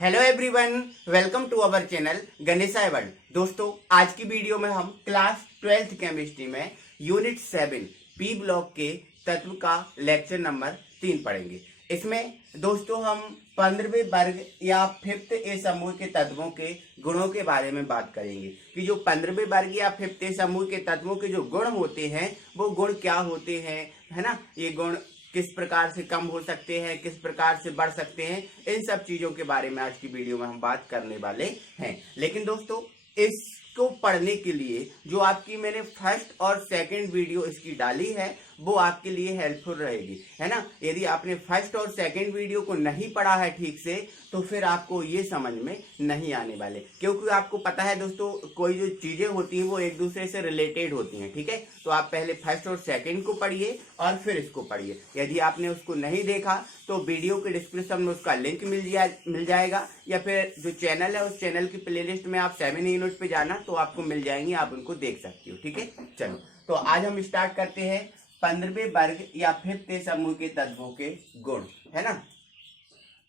Hello everyone, welcome to our channel Ganeshaya world. दोस्तों, आज की वीडियो में हम क्लास 12th केमिस्ट्री में यूनिट 7 पी ब्लॉक के तत्व का लेक्चर नंबर 3 पढ़ेंगे। इसमें दोस्तों हम 15वें वर्ग या 5th ए समूह के तत्वों के गुणों के बारे में बात करेंगे कि जो 15वें वर्ग या 5th ए समूह के तत्वों के जो गुण होते हैं वो गुण क्या होते हैं, है ना। ये गुण किस प्रकार से कम हो सकते हैं, किस प्रकार से बढ़ सकते हैं, इन सब चीजों के बारे में आज की वीडियो में हम बात करने वाले हैं। लेकिन दोस्तों, इसको पढ़ने के लिए जो आपकी मैंने फर्स्ट और सेकंड वीडियो इसकी डाली है वो आपके लिए हेल्पफुल रहेगी, है ना। यदि आपने फर्स्ट और सेकंड वीडियो को नहीं पढ़ा है ठीक से तो फिर आपको ये समझ में नहीं आने वाले, क्योंकि आपको पता है दोस्तों, कोई जो चीजें होती हैं वो एक दूसरे से रिलेटेड होती हैं, ठीक है। तो आप पहले फर्स्ट और सेकंड को पढ़िए और फिर इसको पढ़िए। यदि आपने उसको नहीं देखा तो वीडियो के डिस्क्रिप्शन में उसका लिंक मिल जाएगा, या फिर जो चैनल है उस चैनल की प्लेलिस्ट में आप 7 यूनिट पे जाना तो आपको मिल जाएंगे, आप उनको देख सकते हो, ठीक है। चलो, तो आज हम स्टार्ट करते हैं 15वें वर्ग या 5th ए समूह के तत्वों के गुण, है ना।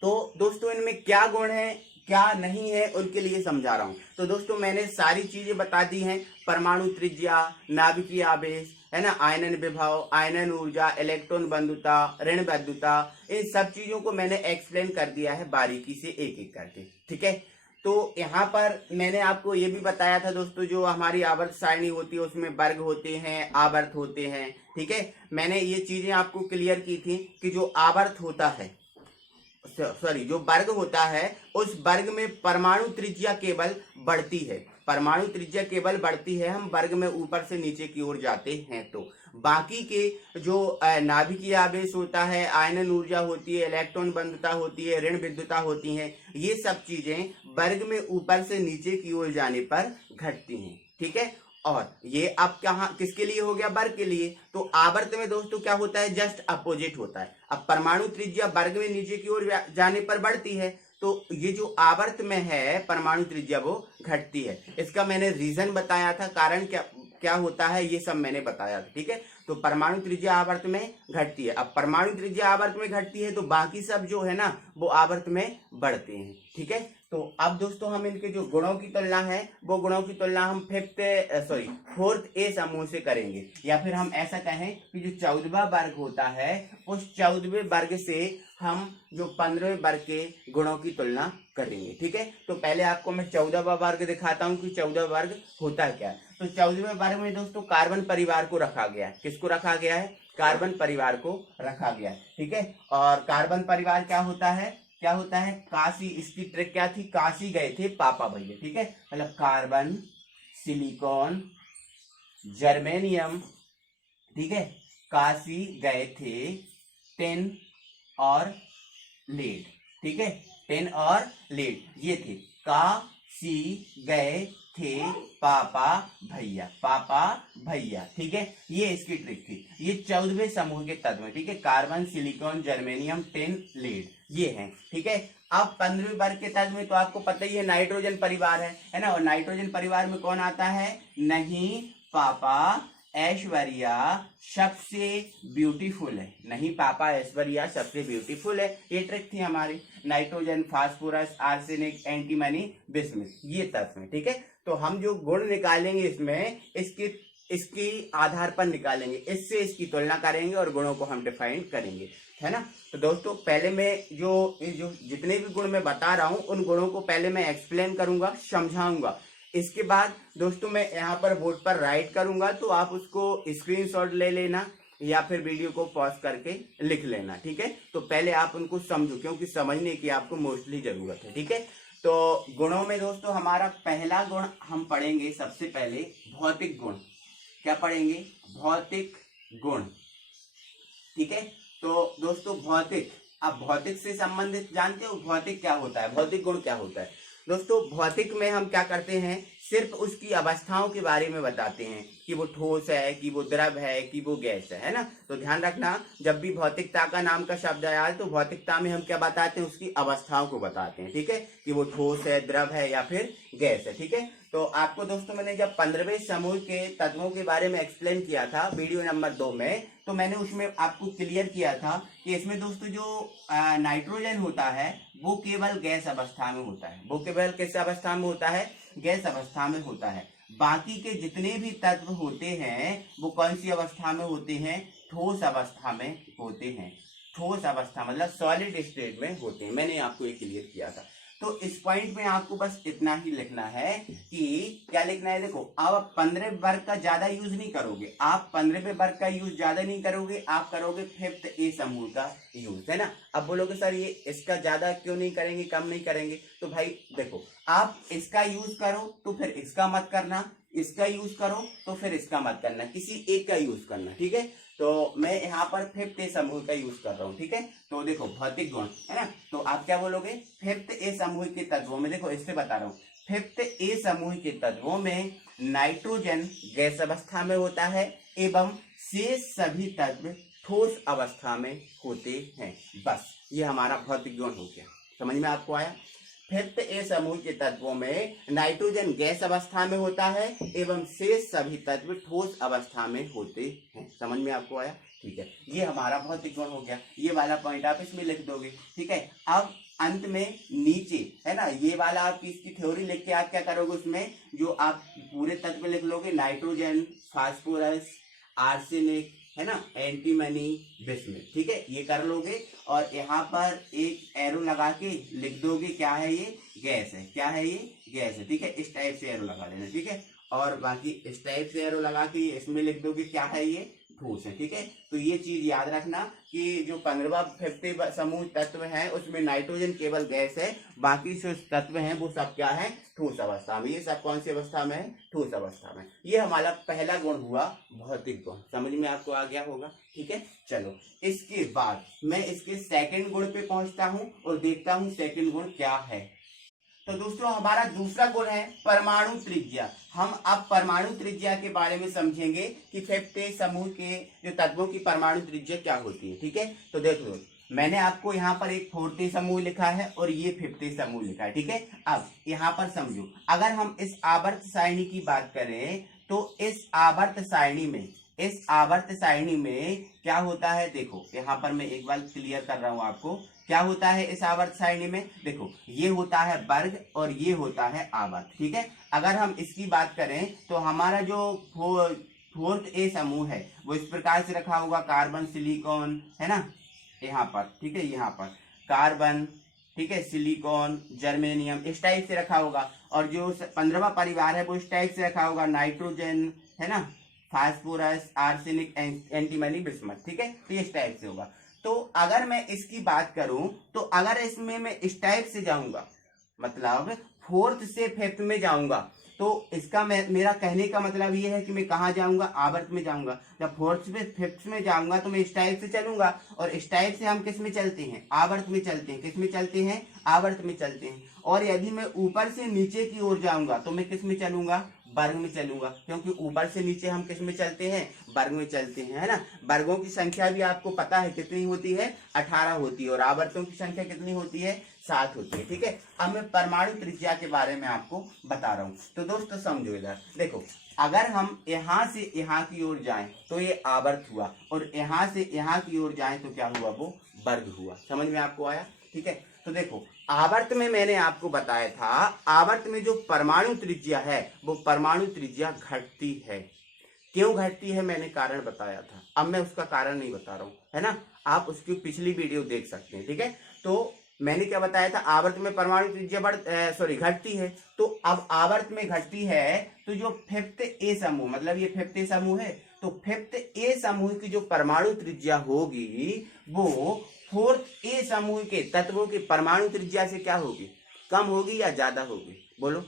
तो दोस्तों, इनमें क्या गुण है क्या नहीं है उनके लिए समझा रहा हूं। तो दोस्तों, मैंने सारी चीजें बता दी हैं, परमाणु त्रिज्या, नाभिकीय आवेश, है ना, आयनन विभव, आयनन ऊर्जा, इलेक्ट्रॉन बंधुता, ऋण बंधुता, इन सब चीजों को मैंने एक्सप्लेन कर दिया है बारीकी से एक एक करके, ठीक है। तो यहाँ पर मैंने आपको ये भी बताया था दोस्तों, जो हमारी आवर्त सारणी होती है उसमें वर्ग होते हैं, आवर्त होते हैं, ठीक है। मैंने ये चीजें आपको क्लियर की थी कि जो आवर्त होता है, सॉरी, जो वर्ग होता है उस वर्ग में परमाणु त्रिज्या केवल बढ़ती है, परमाणु त्रिज्या केवल बढ़ती है, हम वर्ग में ऊपर से नीचे की ओर जाते हैं। तो बाकी के जो नाभिकीय आवेश होता है, आयनन ऊर्जा होती है, इलेक्ट्रॉन बंधुता होती है, ऋण विद्युता होती है, ये सब चीजें वर्ग में ऊपर से नीचे की ओर जाने पर घटती हैं, ठीक है। और ये अब कहाँ किसके लिए हो गया, वर्ग के लिए। तो आवर्त में दोस्तों क्या होता है, जस्ट अपोजिट होता है। अब परमाणु त्रिज्या वर्ग में नीचे की ओर जाने पर बढ़ती है, तो ये जो आवर्त में है परमाणु त्रिज्या वो घटती है। इसका मैंने रीजन बताया था, कारण क्या क्या होता है ये सब मैंने बताया था, ठीक है। तो परमाणु त्रिज्या आवर्त में घटती है। अब परमाणु त्रिज्या आवर्त में घटती है तो बाकी सब जो है ना वो आवर्त में बढ़ते हैं, ठीक है। तो अब दोस्तों, हम इनके जो गुणों की तुलना है वो गुणों की तुलना हम 4th ए समूह से करेंगे, या फिर हम ऐसा कहें कि जो 14वां वर्ग होता है उस 14वें वर्ग से हम जो 15वें वर्ग के गुणों की तुलना करेंगे, ठीक है। तो पहले आपको मैं 14वां वर्ग दिखाता हूं कि 14वां वर्ग होता क्या है। तो 14वें वर्ग में दोस्तों कार्बन परिवार को रखा गया है। किसको रखा गया है, कार्बन परिवार को रखा गया है, ठीक है। और कार्बन परिवार क्या होता है, काशी, इसकी ट्रिक क्या थी, काशी गए थे पापा भैया, ठीक है। मतलब कार्बन, सिलिकॉन, जर्मेनियम, ठीक है, काशी गए थे, टिन और लेड, ठीक है, टिन और लेड ये थे, काशी गए थे पापा भैया, ठीक है। ये इसकी ट्रिक थी। ये 14वें समूह के तत्व है, ठीक है, carbon, silicon, germanium, tin, lead ये हैं, ठीक है। अब 15वें वर्ग के तत्व में तो आपको पता ही है नाइट्रोजन परिवार है ना। और नाइट्रोजन परिवार में कौन आता है, नहीं पापा ऐश्वर्या सबसे ब्यूटीफुल है, नहीं पापा ऐश्वर्या सबसे ब्यूटीफुल है, ये ट्रिक थी हमारी। Nitrogen, phosphorus, arsenic, antimony, bismuth ये तत्व है, ठीक है। तो हम जो गुण निकालेंगे इसमें इसकी आधार पर निकालेंगे, इससे इसकी तुलना करेंगे और गुणों को हम डिफाइन करेंगे, है ना। तो दोस्तों, पहले मैं जो जितने भी गुण मैं बता रहा हूं उन गुणों को पहले मैं एक्सप्लेन करूंगा, समझाऊंगा। इसके बाद दोस्तों मैं यहाँ पर बोर्ड पर राइट करूंगा, तो आप उसको स्क्रीनशॉट ले लेना या फिर वीडियो को पॉज करके लिख लेना, ठीक है। तो पहले आप उनको समझो, क्योंकि समझने की आपको मोस्टली जरूरत है, ठीक है। तो गुणों में दोस्तों हमारा पहला गुण हम पढ़ेंगे, सबसे पहले भौतिक गुण। क्या पढ़ेंगे, भौतिक गुण, ठीक है। तो दोस्तों भौतिक, अब भौतिक से संबंधित जानते हो भौतिक क्या होता है, भौतिक गुण क्या होता है। दोस्तों भौतिक में हम क्या करते हैं, सिर्फ उसकी अवस्थाओं के बारे में बताते हैं कि वो ठोस है, कि वो द्रव है, कि वो गैस है ना। तो ध्यान रखना, जब भी भौतिकता का नाम का शब्द आया तो भौतिकता में हम क्या बताते हैं, उसकी अवस्थाओं को बताते हैं, ठीक है, कि वो ठोस है, द्रव है या फिर गैस है, ठीक है। तो आपको दोस्तों मैंने जब 15वें समूह के तत्वों के बारे में एक्सप्लेन किया था वीडियो नंबर 2 में, तो मैंने उसमें आपको क्लियर किया था कि इसमें दोस्तों जो नाइट्रोजन होता है वो केवल गैस अवस्था में होता है। वो केवल किस अवस्था में होता है, गैस अवस्था में होता है। बाकी के जितने भी तत्व होते हैं वो कौन सी अवस्था में होते हैं, ठोस अवस्था में होते हैं। ठोस अवस्था मतलब सॉलिड स्टेट में होते हैं। मैंने आपको ये क्लियर किया था। तो इस पॉइंट में आपको बस इतना ही लिखना है कि क्या लिखना है, देखो आप 15 वर्ग का ज्यादा यूज नहीं करोगे, आप 15वें वर्ग का यूज ज्यादा नहीं करोगे, आप करोगे 5th ए समूह का यूज, है ना। अब बोलोगे सर ये इसका ज्यादा क्यों नहीं करेंगे, कम नहीं करेंगे, तो भाई देखो आप इसका यूज करो तो फिर इसका मत करना, इसका यूज करो तो फिर इसका मत करना, किसी एक का यूज करना, ठीक है। तो मैं यहाँ पर 5th ए समूह का यूज कर रहा हूँ, ठीक है। तो देखो भौतिक गुण, है ना, तो आप क्या बोलोगे, 5th ए समूह के तत्वों में, देखो इससे बता रहा हूँ, 5th ए समूह के तत्वों में नाइट्रोजन गैस अवस्था में होता है एवं शेष सभी तत्व ठोस अवस्था में होते हैं। बस ये हमारा भौतिक गुण हो गया, समझ में आपको आया। 5th ए समूह के तत्वों में नाइट्रोजन गैस अवस्था में होता है एवं शेष सभी तत्व ठोस अवस्था में होते हैं। समझ में आपको आया, ठीक है। ये हमारा भौतिक गुण हो गया, ये वाला पॉइंट आप इसमें लिख दोगे, ठीक है। अब अंत में नीचे, है ना, ये वाला आप इसकी थ्योरी लिख के आप क्या करोगे, उसमें जो आप पूरे तत्व लिख लोगे, नाइट्रोजन, फास्फोरस, आर्सेनिक, है ना, एंटीमनी, बिस्मुथ, ठीक है, ये कर लोगे और यहाँ पर एक एरो लगा के लिख दोगे क्या है ये, गैस है, क्या है ये, गैस है, ठीक है। इस टाइप से एरो लगा देना, ठीक है। और बाकी इस टाइप से एरो लगा के इसमें लिख दोगे क्या है ये, ठोस है, ठीक है। तो ये चीज याद रखना कि जो 15वां 5th समूह तत्व है उसमें नाइट्रोजन केवल गैस है, बाकी जो तत्व हैं वो सब क्या है, ठोस अवस्था में। ये सब कौन सी अवस्था में है, ठोस अवस्था में। ये हमारा पहला गुण हुआ भौतिक गुण, समझ में आपको आ गया होगा, ठीक है। चलो इसके बाद मैं इसके सेकंड गुण पे पहुंचता हूं और देखता हूं सेकंड गुण क्या है। तो दोस्तों हमारा दूसरा गुण है परमाणु त्रिज्या। हम अब परमाणु त्रिज्या के बारे में समझेंगे कि 5th ए समूह के जो तत्वों की परमाणु त्रिज्या क्या होती है, ठीक है। तो देख लो, मैंने आपको यहाँ पर एक 4th ए समूह लिखा है और ये 5th ए समूह लिखा है, ठीक है। अब यहाँ पर समझो, अगर हम इस आवर्त सारणी की बात करें तो इस आवर्त सारणी में क्या होता है, देखो यहाँ पर मैं एक बार क्लियर कर रहा हूं आपको, क्या होता है इस आवर्त सारणी में, देखो ये होता है वर्ग और ये होता है आवर्त, ठीक है। अगर हम इसकी बात करें तो हमारा जो 4th ए समूह है वो इस प्रकार से रखा होगा, कार्बन, सिलिकॉन, है ना, यहाँ पर, ठीक है, यहाँ पर कार्बन, ठीक है, सिलिकॉन, जर्मेनियम, इस टाइप से रखा होगा। और जो 15वां परिवार है वो इस टाइप से रखा होगा, नाइट्रोजन, है ना, फास्फोरस, आर्सेनिक, एंटीमनी, बिस्मथ, ठीक है। तो इस टाइप से होगा। तो अगर मैं इसकी बात करूं तो अगर इसमें मैं इस टाइप से जाऊंगा, मतलब 4th से 5th में जाऊंगा, तो इसका मेरा कहने का मतलब ये है कि मैं कहाँ जाऊंगा, आवर्त में जाऊंगा। जब 4th से 5th में जाऊंगा तो मैं इस टाइप से चलूंगा और इस टाइप से हम किस में चलते हैं, आवर्त में चलते हैं। किस में चलते हैं, आवर्त में चलते हैं। और यदि मैं ऊपर से नीचे की ओर जाऊंगा तो मैं किस में चलूंगा, वर्ग में चलूंगा, क्योंकि ऊपर से नीचे हम किस में चलते हैं, वर्ग में चलते हैं, है ना। वर्गों की संख्या भी आपको पता है कितनी होती है, 18 होती है और आवर्तों की संख्या कितनी होती है, 7 होती है, ठीक है। अब मैं परमाणु त्रिज्या के बारे में आपको बता रहा हूं। तो दोस्तों समझो इधर देखो, अगर हम यहाँ से यहाँ की ओर जाएं तो ये आवर्त हुआ और यहाँ से यहाँ की ओर जाएं तो क्या हुआ, वो वर्ग हुआ। समझ में आपको आया, ठीक है। तो देखो आवर्त में मैंने आपको बताया था, आवर्त में जो परमाणु त्रिज्या है वो परमाणु त्रिज्या घटती है। क्यों घटती है मैंने कारण बताया था, अब मैं उसका कारण नहीं बता रहा हूं, है ना। आप उसकी पिछली वीडियो देख सकते हैं, ठीक है। तो मैंने क्या बताया था, आवर्त में परमाणु त्रिज्या घटती है। तो अब आवर्त में घटती है तो जो 5th ए समूह, मतलब ये 5th ए समूह है, तो 5th ए समूह की जो परमाणु त्रिज्या होगी वो 4th ए समूह के तत्वों की परमाणु त्रिज्या से क्या होगी, कम होगी या ज्यादा होगी, बोलो।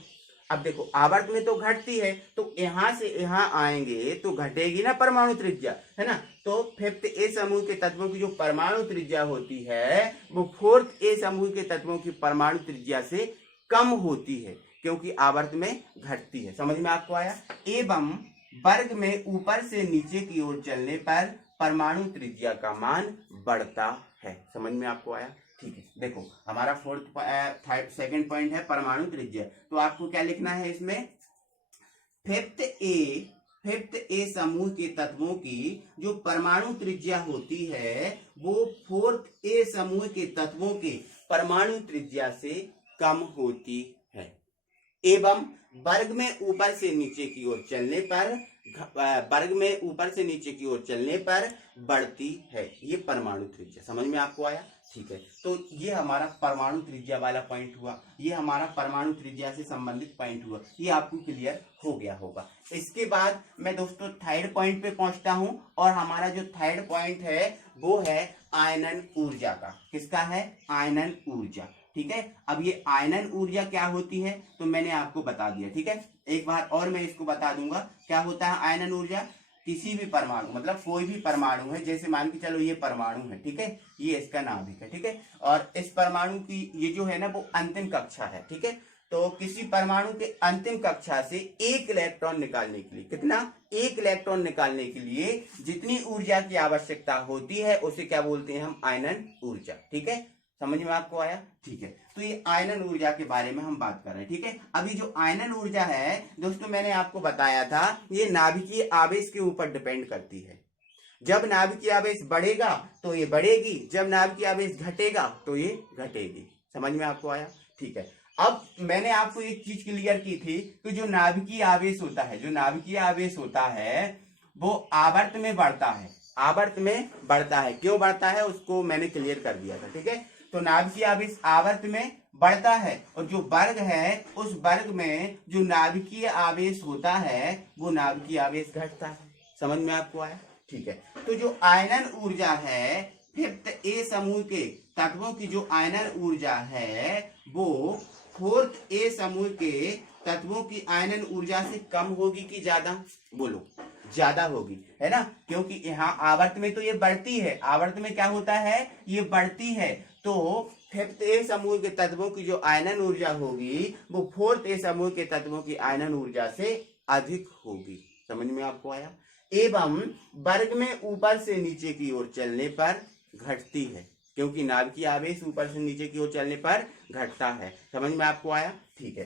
अब देखो आवर्त में तो घटती है, तो यहां से यहां आएंगे तो घटेगी ना परमाणु त्रिज्या, है ना। तो 5th ए समूह के तत्वों की जो परमाणु त्रिज्या होती है वो 4th ए समूह के तत्वों की परमाणु त्रिज्या से कम होती है। क्योंकि आवर्त में घटती है। समझ में आपको आया। एवं वर्ग में ऊपर से नीचे की ओर चलने पर परमाणु त्रिज्या का मान बढ़ता है। समझ में आपको आया। ठीक है, देखो हमारा सेकंड पॉइंट है परमाणु त्रिज्या। तो आपको क्या लिखना है इसमें, फिफ्थ ए समूह के तत्वों की जो परमाणु त्रिज्या होती है वो फोर्थ ए समूह के तत्वों के परमाणु त्रिज्या से कम होती है। एवं वर्ग में ऊपर से नीचे की ओर चलने पर बढ़ती है। ये परमाणु त्रिज्या। समझ में आपको आया। ठीक है, तो ये हमारा परमाणु त्रिज्या वाला पॉइंट हुआ, ये हमारा परमाणु त्रिज्या से संबंधित पॉइंट हुआ। ये आपको क्लियर हो गया होगा। इसके बाद मैं दोस्तों थर्ड पॉइंट पे पहुंचता हूं, और हमारा जो थर्ड पॉइंट है वो है आयनन ऊर्जा का। किसका है, आयनन ऊर्जा। ठीक है, अब ये आयनन ऊर्जा क्या होती है तो मैंने आपको बता दिया। ठीक है, एक बार और मैं इसको बता दूंगा क्या होता है आयनन ऊर्जा। किसी भी परमाणु, मतलब कोई भी परमाणु है, जैसे मान के चलो ये परमाणु है, ठीक है, ये इसका नाभिक है, ठीक है, और इस परमाणु की ये जो है ना वो अंतिम कक्षा है। ठीक है, तो किसी परमाणु के अंतिम कक्षा से एक इलेक्ट्रॉन निकालने के लिए, कितना, एक इलेक्ट्रॉन निकालने के लिए जितनी ऊर्जा की आवश्यकता होती है उसे क्या बोलते हैं हम, आयनन ऊर्जा। ठीक है, समझ में आपको आया। ठीक है, तो ये आयनन ऊर्जा के बारे में हम बात कर रहे हैं। ठीक है, अभी जो आयनन ऊर्जा है दोस्तों मैंने आपको बताया था ये नाभिकीय आवेश के ऊपर डिपेंड करती है। जब नाभिकीय आवेश बढ़ेगा तो ये बढ़ेगी, जब नाभिकीय आवेश घटेगा तो ये घटेगी। समझ में आपको आया। ठीक है, अब मैंने आपको एक चीज क्लियर की थी कि जो नाभिकीय आवेश होता है, जो नाभिकीय आवेश होता है वो आवर्त में बढ़ता है, आवर्त में बढ़ता है। क्यों बढ़ता है उसको मैंने क्लियर कर दिया था। ठीक है, तो नाभिकीय आवेश आवर्त में बढ़ता है, और जो वर्ग है उस वर्ग में जो नाभिकीय आवेश होता है वो नाभिकीय आवेश घटता है। समझ में आपको आया। ठीक है, तो जो आयनन ऊर्जा है फिफ्थ ए समूह के तत्वों की जो आयनन ऊर्जा है वो फोर्थ ए समूह के तत्वों की आयनन ऊर्जा से कम होगी कि ज्यादा, बोलो, ज्यादा होगी, है ना, क्योंकि यहाँ आवर्त में तो ये बढ़ती है, आवर्त में क्या होता है ये बढ़ती है, तो फिफ्थ ए समूह के तत्वों की जो आयनन ऊर्जा होगी वो फोर्थ ए समूह के तत्वों की आयनन ऊर्जा से अधिक होगी। समझ में आपको आया। एवं वर्ग में ऊपर से नीचे की ओर चलने पर घटती है, क्योंकि नाभिकीय आवेश ऊपर से नीचे की ओर चलने पर घटता है। समझ में आपको आया। ठीक है,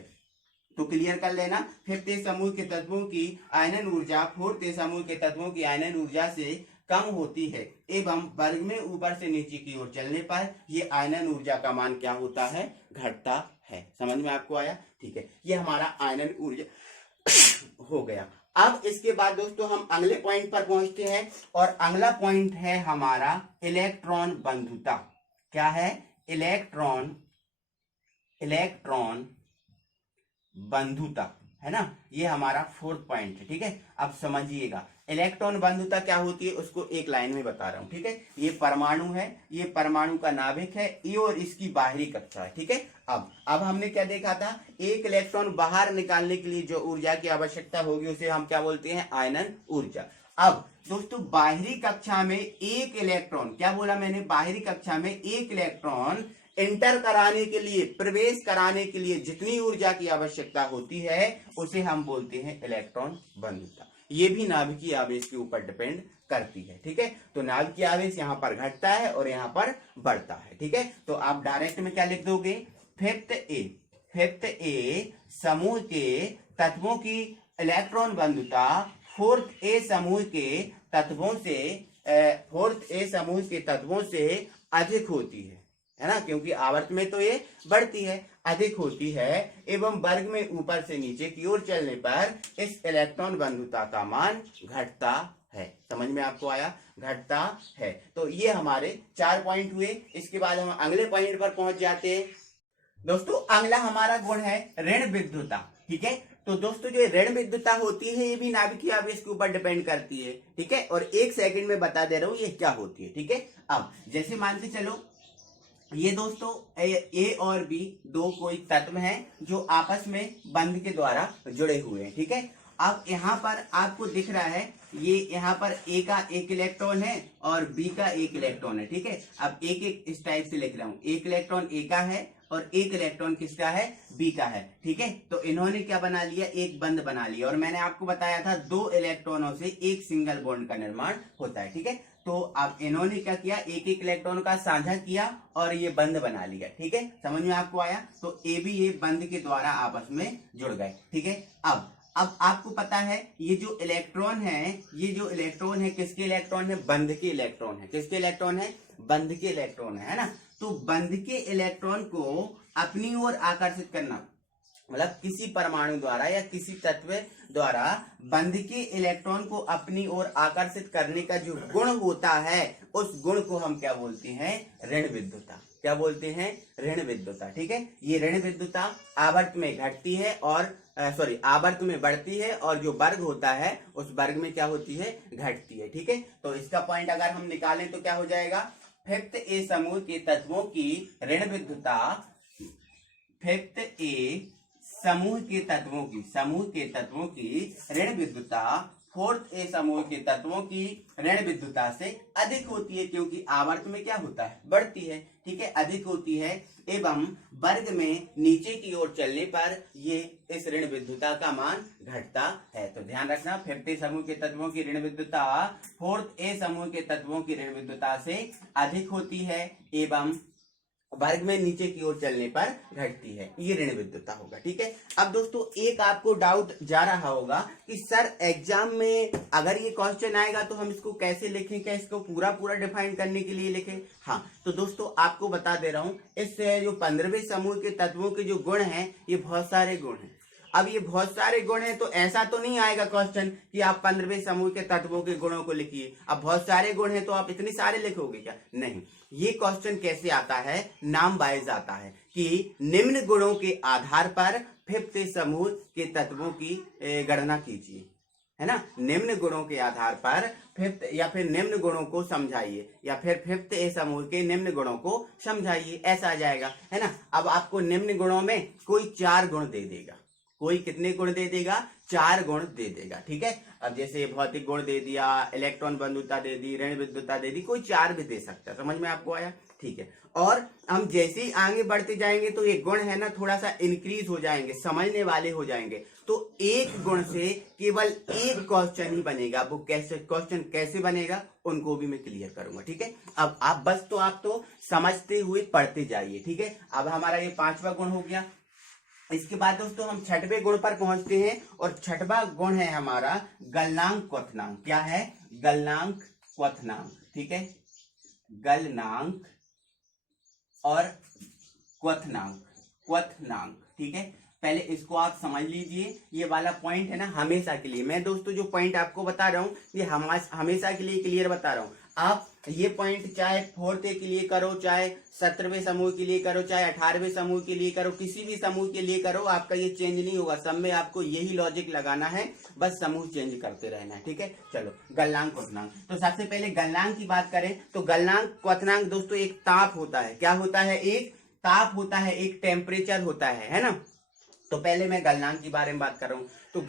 तो क्लियर कर लेना, फिफ्थ ए समूह के तत्वों की आयनन ऊर्जा फोर्थ ए समूह के तत्वों की आयनन ऊर्जा से कम होती है, एवं वर्ग में ऊपर से नीचे की ओर चलने पर ये आयनन ऊर्जा का मान क्या होता है, घटता है। समझ में आपको आया। ठीक है, ये हमारा आयनन ऊर्जा हो गया। अब इसके बाद दोस्तों हम अगले पॉइंट पर पहुंचते हैं, और अगला पॉइंट है हमारा इलेक्ट्रॉन बंधुता। क्या है, इलेक्ट्रॉन बंधुता, है ना, ये हमारा फोर्थ पॉइंट है। ठीक है, अब समझिएगा इलेक्ट्रॉन बंधुता क्या होती है उसको एक लाइन में बता रहा हूं। ठीक है, ये परमाणु है, ये परमाणु का नाभिक है, ये और इसकी बाहरी कक्षा है। ठीक है, अब हमने क्या देखा था, एक इलेक्ट्रॉन बाहर निकालने के लिए जो ऊर्जा की आवश्यकता होगी उसे हम क्या बोलते हैं, आयनन ऊर्जा। अब दोस्तों बाहरी कक्षा में एक इलेक्ट्रॉन, क्या बोला मैंने, बाहरी कक्षा में एक इलेक्ट्रॉन एंटर कराने के लिए, प्रवेश कराने के लिए जितनी ऊर्जा की आवश्यकता होती है उसे हम बोलते हैं इलेक्ट्रॉन बंधुता। ये भी नाभिकीय आवेश के ऊपर डिपेंड करती है। ठीक है, तो नाभिकीय आवेश यहाँ पर घटता है और यहाँ पर बढ़ता है। ठीक है, तो आप डायरेक्ट में क्या लिख दोगे, फिफ्थ ए समूह के तत्वों की इलेक्ट्रॉन बंधुता फोर्थ ए समूह के तत्वों से अधिक होती है ना, क्योंकि आवर्त में तो ये बढ़ती है, अधिक होती है, एवं वर्ग में ऊपर से नीचे की ओर चलने पर इस इलेक्ट्रॉन बंधुता का मान घटता है। समझ में आपको आया, घटता है। तो ये हमारे 4 पॉइंट हुए। इसके बाद हम अगले पॉइंट पर पहुंच जाते हैं। दोस्तों अगला हमारा गुण है ऋण विद्युता। ठीक है, तो दोस्तों जो ऋण विद्युता होती है ये भी नाभिकीय आवेश के ऊपर डिपेंड करती है। ठीक है, और 1 सेकंड में बता दे रहा हूं ये क्या होती है। ठीक है, अब जैसे मान के चलो ये दोस्तों ए और बी दो कोई तत्व हैं जो आपस में बंध के द्वारा जुड़े हुए हैं। ठीक है, अब यहाँ पर आपको दिख रहा है ये यहाँ पर ए का एक इलेक्ट्रॉन है और बी का एक इलेक्ट्रॉन है, ठीक है। अब एक एक इस टाइप से लिख रहा हूं, एक इलेक्ट्रॉन ए का है और एक इलेक्ट्रॉन किसका है, बी का है, ठीक है। तो इन्होंने क्या बना लिया, एक बंध बना लिया। और मैंने आपको बताया था 2 इलेक्ट्रॉनों से एक सिंगल बॉन्ड का निर्माण होता है, ठीक है। तो अब इन्होंने क्या किया, एक एक इलेक्ट्रॉन का साझा किया और ये बंध बना लिया, ठीक है। समझ में आपको आया। तो ए बी ये बंध के द्वारा आपस में जुड़ गए, ठीक है। अब आपको पता है ये जो इलेक्ट्रॉन है, ये जो इलेक्ट्रॉन है किसके इलेक्ट्रॉन है, बंध के इलेक्ट्रॉन है। किसके इलेक्ट्रॉन है, बंध के इलेक्ट्रॉन है ना। तो बंध के इलेक्ट्रॉन को अपनी ओर आकर्षित करना, मतलब किसी परमाणु द्वारा या किसी तत्व द्वारा बंध के इलेक्ट्रॉन को अपनी ओर आकर्षित करने का जो गुण होता है, उस गुण को हम क्या बोलते हैं, ऋण विद्युतता। क्या बोलते हैं, ऋण विद्युतता, ठीक है। ये ऋण विद्युतता आवर्त में घटती है और आवर्त में बढ़ती है और जो वर्ग होता है उस वर्ग में क्या होती है, घटती है, ठीक है। तो इसका पॉइंट अगर हम निकालें तो क्या हो जाएगा, फिफ्थ ए समूह के तत्वों की ऋण विद्युतता, फिफ्थ ए समूह के तत्वों की ऋण विद्युतता फोर्थ ए समूह के तत्वों की ऋण विद्युतता से अधिक होती है, क्योंकि आवर्त में क्या होता है, बढ़ती है, ठीक है, अधिक होती है। एवं वर्ग में नीचे की ओर चलने पर ये इस ऋण विद्युतता का मान घटता है। तो ध्यान रखना, फिफ्थ ए समूह के तत्वों की ऋण विद्युतता फोर्थ ए समूह के तत्वों की ऋण विद्युतता से अधिक होती है एवं वर्ग में नीचे की ओर चलने पर घटती है, ये ऋण विद्युतता होगा, ठीक है। अब दोस्तों एक आपको डाउट जा रहा होगा कि सर एग्जाम में अगर ये क्वेश्चन आएगा तो हम इसको कैसे लिखें, क्या इसको पूरा डिफाइन करने के लिए लिखें। हाँ, तो दोस्तों आपको बता दे रहा हूं, इस जो 15वें समूह के तत्वों के जो गुण हैं, ये बहुत सारे गुण हैं। अब ये बहुत सारे गुण हैं तो ऐसा तो नहीं आएगा क्वेश्चन कि आप 15वें समूह के तत्वों के गुणों को लिखिए। अब बहुत सारे गुण हैं तो आप इतने सारे लिखोगे क्या, नहीं। ये क्वेश्चन कैसे आता है, नाम वाइज आता है कि निम्न गुणों के आधार पर फिफ्थ समूह के तत्वों की गणना कीजिए, है ना। निम्न गुणों के आधार पर फिफ्थ या फिर निम्न गुणों को समझाइए, या फिर फिफ्थ ए समूह के निम्न गुणों को समझाइए, ऐसा आ जाएगा, है ना। अब आपको निम्न गुणों में कोई 4 गुण दे देगा, कोई कितने गुण दे देगा, 4 गुण दे देगा, ठीक है। अब जैसे भौतिक गुण दे दिया, इलेक्ट्रॉन बंधुता दे दी, ऋण विद्युतता दे दी, कोई 4 भी दे सकता है। समझ में आपको आया, ठीक है। और हम जैसे ही आगे बढ़ते जाएंगे तो ये गुण है ना थोड़ा सा इंक्रीज हो जाएंगे, समझने वाले हो जाएंगे। तो एक गुण से केवल एक क्वेश्चन ही बनेगा। वो कैसे क्वेश्चन कैसे बनेगा उनको भी मैं क्लियर करूंगा, ठीक है। अब आप तो समझते हुए पढ़ते जाइए, ठीक है। अब हमारा ये 5वां गुण हो गया। इसके बाद दोस्तों हम 6वें गुण पर पहुंचते हैं और 6वां गुण है हमारा गलनांक क्वथनांक। क्या है, गलनांक क्वथनांक, ठीक है। गलनांक और क्वथनांक, ठीक है। पहले इसको आप समझ लीजिए, ये वाला पॉइंट है ना हमेशा के लिए। मैं दोस्तों जो पॉइंट आपको बता रहा हूं ये हमेशा के लिए क्लियर बता रहा हूं। आप ये पॉइंट चाहे 4th के लिए करो, चाहे 17वें समूह के लिए करो, चाहे 18वें समूह के लिए करो, किसी भी समूह के लिए करो, आपका ये चेंज नहीं होगा। सब में आपको यही लॉजिक लगाना है, बस समूह चेंज करते रहना है, ठीक है। चलो गलनांक क्वथनांक। तो सबसे पहले गलनांक की बात करें तो गलनांक क्वथनांक दोस्तों एक ताप होता है। क्या होता है, एक ताप होता है, एक टेम्परेचर होता है ना। तो पहले मैं गलनांक के बारे में बात कर रहा हूं। तो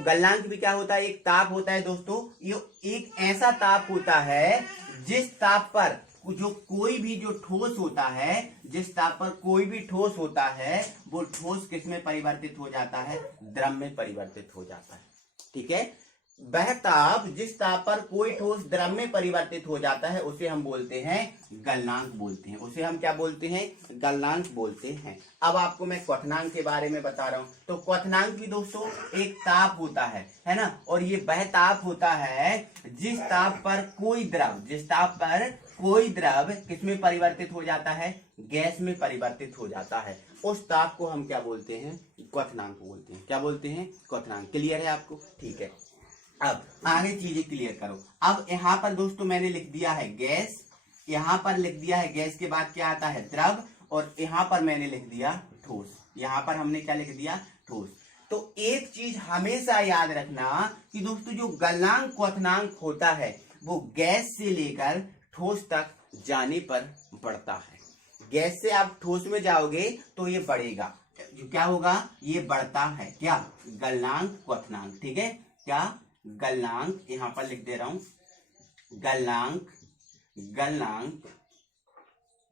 गलनांक भी क्या होता है, एक ताप होता है दोस्तों। ये एक ऐसा ताप होता है जिस ताप पर जो कोई भी जो ठोस होता है, जिस ताप पर कोई भी ठोस होता है, वो ठोस किस में परिवर्तित हो जाता है, द्रव में परिवर्तित हो जाता है, ठीक है। वह ताप जिस ताप पर कोई ठोस द्रव में परिवर्तित हो जाता है उसे हम बोलते हैं गलनांक बोलते हैं। उसे हम क्या बोलते हैं, गलनांक बोलते हैं। अब आपको मैं क्वथनांक के बारे में बता रहा हूं। तो क्वथनांक भी दोस्तों एक ताप होता है ना। और ये वह ताप होता है जिस ताप पर कोई द्रव किसमें परिवर्तित हो जाता है, गैस में परिवर्तित हो जाता है। उस ताप को हम क्या बोलते हैं, क्वथनांक बोलते हैं। क्या बोलते हैं, क्वथनांक। क्लियर है आपको, ठीक है। अब आगे चीजें क्लियर करो। अब यहाँ पर दोस्तों मैंने लिख दिया है गैस, यहाँ पर लिख दिया है गैस के बाद क्या आता है, द्रव, और यहाँ पर मैंने लिख दिया ठोस। यहाँ पर हमने क्या लिख दिया, ठोस। तो एक चीज हमेशा याद रखना कि दोस्तों जो गलनांक क्वथनांक होता है वो गैस से लेकर ठोस तक जाने पर बढ़ता है। गैस से आप ठोस में जाओगे तो ये बढ़ेगा, जो क्या होगा, ये बढ़ता है, क्या, गलनांक क्वथनांक, ठीक है। क्या, गलनांक, यहां पर लिख दे रहा हूं, गलनांक, गलनांक,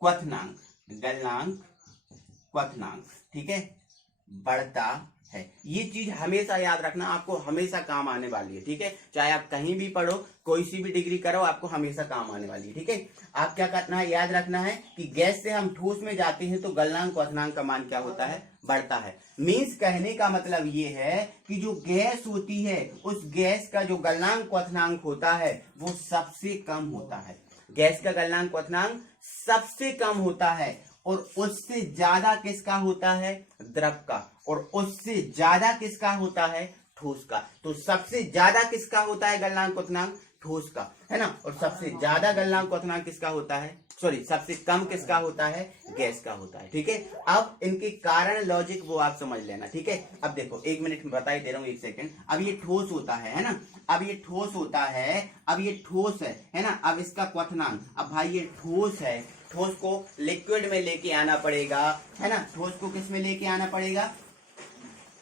क्वथनांक, गलनांक, क्वथनांक, ठीक है, बढ़ता है। ये चीज हमेशा याद रखना, आपको हमेशा काम आने वाली है, ठीक है। चाहे आप कहीं भी पढ़ो, कोई सी भी डिग्री करो, आपको हमेशा काम आने वाली है, ठीक है। आप क्या करना है, याद रखना है कि गैस से हम ठोस में जाते हैं तो गलनांक क्वथनांक का मान क्या होता है, बढ़ता है। मीन्स कहने का मतलब ये है कि जो गैस होती है उस गैस का जो गलनांक क्वथनांक होता है वो सबसे कम होता है। गैस का गलनांक क्वथनांक सबसे कम होता है और उससे ज्यादा किसका होता है, द्रव का, और उससे ज्यादा किसका होता है, ठोस का। तो सबसे ज्यादा किसका होता है गलनांक क्वथनांक, ठोस का, है ना। और सबसे ज्यादा गलनांक क्वथनांक किसका होता है, सॉरी सबसे कम किसका होता है, गैस का होता है, ठीक है। अब इनके कारण लॉजिक वो आप समझ लेना, ठीक है। अब देखो 1 मिनट में बता ही दे रहा हूं, 1 सेकंड। अब ये ठोस होता है ना, अब ये ठोस होता है, अब ये ठोस है ना। अब इसका क्वथनांक, अब भाई ये ठोस है, ठोस को लिक्विड में लेके आना पड़ेगा, है ना। ठोस को किस में लेके आना पड़ेगा,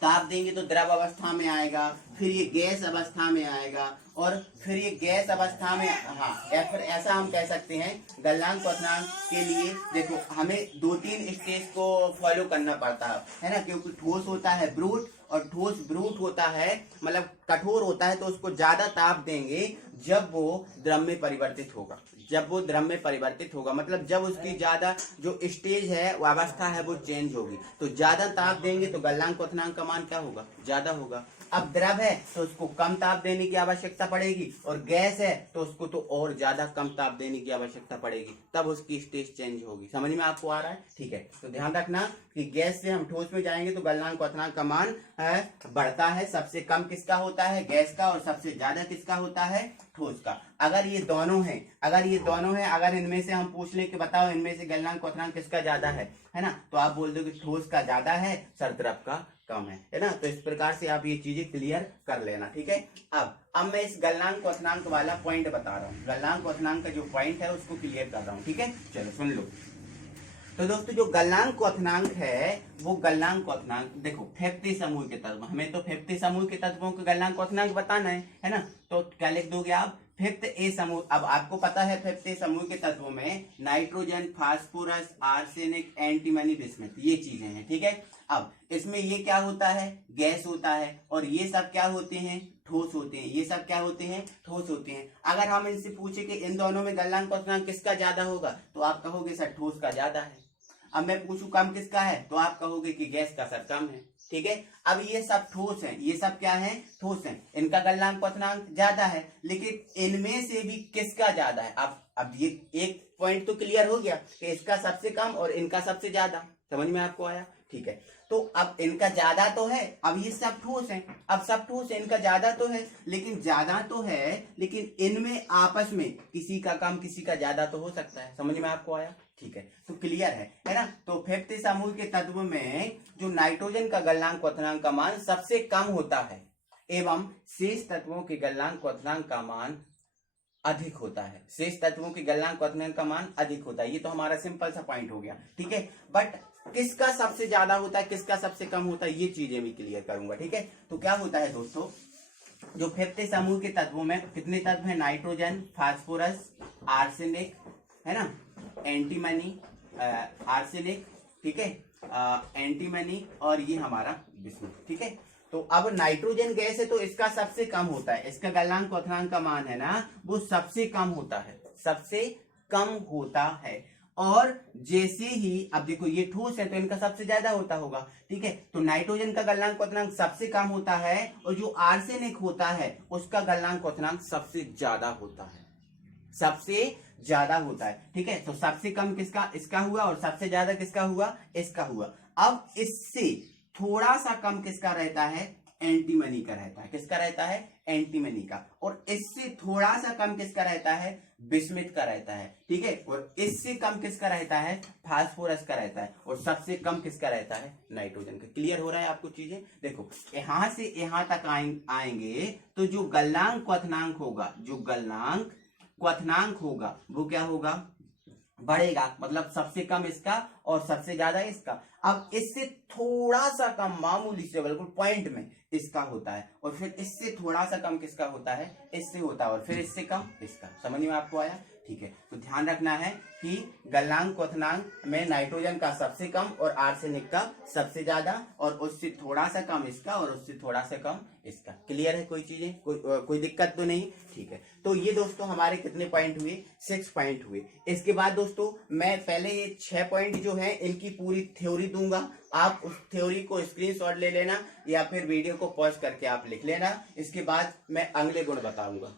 ताप देंगे तो द्रव अवस्था में आएगा, फिर ये गैस अवस्था में आएगा, और फिर ये गैस अवस्था में, हाँ, या फिर ऐसा हम कह सकते हैं गलनांक क्वथनांक के लिए देखो हमें 2-3 स्टेज को फॉलो करना पड़ता है ना, क्योंकि ठोस होता है ब्रूट, और ठोस ब्रूट होता है मतलब कठोर होता है, तो उसको ज्यादा ताप देंगे जब वो द्रव में परिवर्तित होगा, जब वो द्रव में परिवर्तित होगा मतलब जब उसकी ज्यादा जो स्टेज है वो अवस्था है वो चेंज होगी, तो ज्यादा ताप देंगे तो गलनांक क्वथनांक का मान क्या होगा, ज्यादा होगा। अब द्रव है तो उसको कम ताप देने की आवश्यकता पड़ेगी, और गैस है तो उसको तो और ज्यादा कम ताप देने की आवश्यकता पड़ेगी, तब उसकी स्टेज चेंज होगी। समझ में आपको आ रहा है, ठीक है। तो ध्यान रखना कि गैस से हम ठोस में जाएंगे तो गलनांक क्वथनांक का मान बढ़ता है। सबसे कम किसका होता है, गैस का, और सबसे ज्यादा किसका होता है, ठोस का। अगर ये दोनों है, अगर इनमें से हम पूछ ले कि बताओ इनमें से गलनांक क्वथनांक किसका ज्यादा है ना, तो आप बोल दो कि ठोस का ज्यादा है, द्रव का कम है ना। तो इस प्रकार से आप ये चीजें क्लियर कर लेना, ठीक है। अब मैं इस गलनांक क्वथनांक वाला पॉइंट बता रहा हूँ, गलनांक क्वथनांक का जो पॉइंट है उसको क्लियर कर रहा हूँ, ठीक है। चलो सुन लो। तो दोस्तों जो गलनांक क्वथनांक है वो गलनांक क्वथनांक देखो 50 समूह के तत्व, हमें तो 50 समूह के तत्वों का गलनांक क्वथनांक बताना है ना। तो क्या लिख दोगे आप, 50 समूह। अब आपको पता है 50 समूह के तत्वों में nitrogen, phosphorus, arsenic, antimony, bismuth, ये चीजें हैं, ठीक है। अब इसमें ये क्या होता है, गैस होता है, और ये सब क्या होते हैं, ठोस होते हैं। ये सब क्या होते हैं, ठोस होते हैं। अगर हम इनसे पूछे कि इन दोनों में गलनांक क्वथनांक किसका ज्यादा होगा, तो आप कहोगे सर ठोस का ज्यादा है। अब मैं पूछूं कम किसका है, तो आप कहोगे कि गैस का सर कम है, ठीक है। अब ये सब ठोस हैं, ये सब क्या है, ठोस हैं, इनका गलनांक क्वथनांक ज्यादा है, लेकिन इनमें से भी किसका ज्यादा है। अब ये एक पॉइंट तो क्लियर हो गया कि इसका सबसे कम और इनका सबसे ज्यादा, समझ में आपको आया, ठीक है। तो अब इनका ज्यादा तो है, अब ये सब ठोस हैं, अब सब ठोस है, इनका ज्यादा तो है, लेकिन इनमें आपस में किसी का कम किसी का ज्यादा तो हो सकता है। समझ में आपको आया, ठीक है। तो क्लियर है ना। तो 50 समूह के तत्व में जो नाइट्रोजन का गलनांक क्वथनांक का मान सबसे कम होता है, एवं शेष तत्वों के गलनांक क्वथनांक का मान अधिक होता है। शेष तत्वों के गलनांक क्वथनांक का मान अधिक होता है। ये तो हमारा सिंपल सा पॉइंट हो गया, ठीक है। बट किसका सबसे ज्यादा होता है, किसका सबसे कम होता है, ये चीजें भी क्लियर करूंगा, ठीक है। तो क्या होता है दोस्तों, जो 50 समूह के तत्वों में कितने तत्व हैं, नाइट्रोजन, फास्फोरस, आर्सेनिक, है ना, एंटीमनी, आर्सेनिक, ठीक है, एंटीमनी, और ये हमारा बिस्मुथ, ठीक है। तो अब नाइट्रोजन गैस है तो इसका सबसे कम होता है, इसका गलनांक क्वथनांक का मान है ना वो सबसे कम होता है, सबसे कम होता है। और जैसे ही अब देखो ये ठोस है तो इनका सबसे ज्यादा होता होगा, ठीक है। तो नाइट्रोजन का गलनांक क्वथनांक सबसे कम होता है, और जो आर्सेनिक होता है उसका गलनांक क्वथनांक सबसे ज्यादा होता है, सबसे ज्यादा होता है, ठीक है। तो सबसे कम किसका, इसका हुआ, और सबसे ज्यादा किसका हुआ, इसका हुआ। अब इससे थोड़ा सा कम किसका रहता है, एंटीमनी का रहता है, किसका रहता है, एंटीमनी का। और इससे थोड़ा सा कम किसका रहता है, बिस्मिथ का रहता है, ठीक है। और इससे कम किसका रहता है, फास्फोरस का रहता है। और सबसे कम किसका रहता है, नाइट्रोजन का। क्लियर हो रहा है आपको चीजें। देखो यहां से यहां तक आएंगे तो जो गलनांक क्वथनांक होगा, जो गलनांक क्वथनांक होगा वो क्या होगा, बढ़ेगा, मतलब सबसे कम इसका और सबसे ज्यादा इसका। अब इससे थोड़ा सा कम, मामूली से बिल्कुल पॉइंट में इसका होता है, और फिर इससे थोड़ा सा कम किसका होता है, इससे होता है, और फिर इससे कम इसका। समझ में आपको आया? ठीक है, तो ध्यान रखना है कि गलनांक क्वथनांक में नाइट्रोजन का सबसे कम और आर्सेनिक का सबसे ज्यादा, और उससे थोड़ा सा कम इसका और उससे थोड़ा सा कम इसका। क्लियर है? कोई चीजें, कोई दिक्कत तो नहीं? ठीक है, तो ये दोस्तों हमारे कितने पॉइंट हुए? 6 पॉइंट हुए। इसके बाद दोस्तों मैं पहले ये 6 पॉइंट जो है इनकी पूरी थ्योरी दूंगा, आप उस थ्योरी को स्क्रीनशॉट ले लेना या फिर वीडियो को पॉज करके आप लिख लेना। इसके बाद मैं अगले गुण बताऊंगा।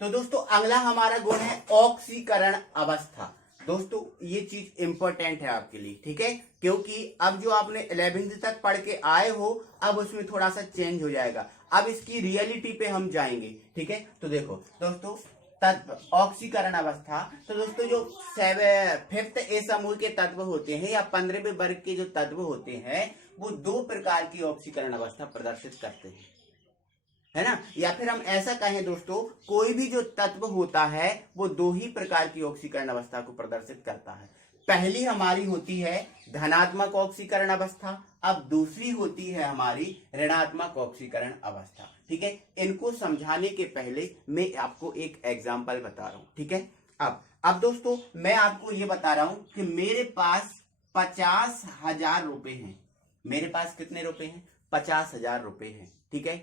तो दोस्तों अगला हमारा गुण है ऑक्सीकरण अवस्था। दोस्तों ये चीज इंपॉर्टेंट है आपके लिए, ठीक है, क्योंकि अब जो आपने 11वीं तक पढ़ के आए हो, अब उसमें थोड़ा सा चेंज हो जाएगा। अब इसकी रियलिटी पे हम जाएंगे, ठीक है। तो देखो दोस्तों, तत्व ऑक्सीकरण अवस्था। तो दोस्तों जो 5th ए समूह के तत्व होते हैं या 15वें वर्ग के जो तत्व होते हैं, वो 2 प्रकार की ऑक्सीकरण अवस्था प्रदर्शित करते हैं, है ना। या फिर हम ऐसा कहें दोस्तों, कोई भी जो तत्व होता है वो 2 ही प्रकार की ऑक्सीकरण अवस्था को प्रदर्शित करता है। पहली हमारी होती है धनात्मक ऑक्सीकरण अवस्था, अब दूसरी होती है हमारी ऋणात्मक ऑक्सीकरण अवस्था, ठीक है। इनको समझाने के पहले मैं आपको एक एग्जाम्पल बता रहा हूं, ठीक है। अब दोस्तों मैं आपको ये बता रहा हूं कि मेरे पास 50,000 रुपए हैं। मेरे पास कितने रुपए हैं? 50,000 रुपए हैं, ठीक है।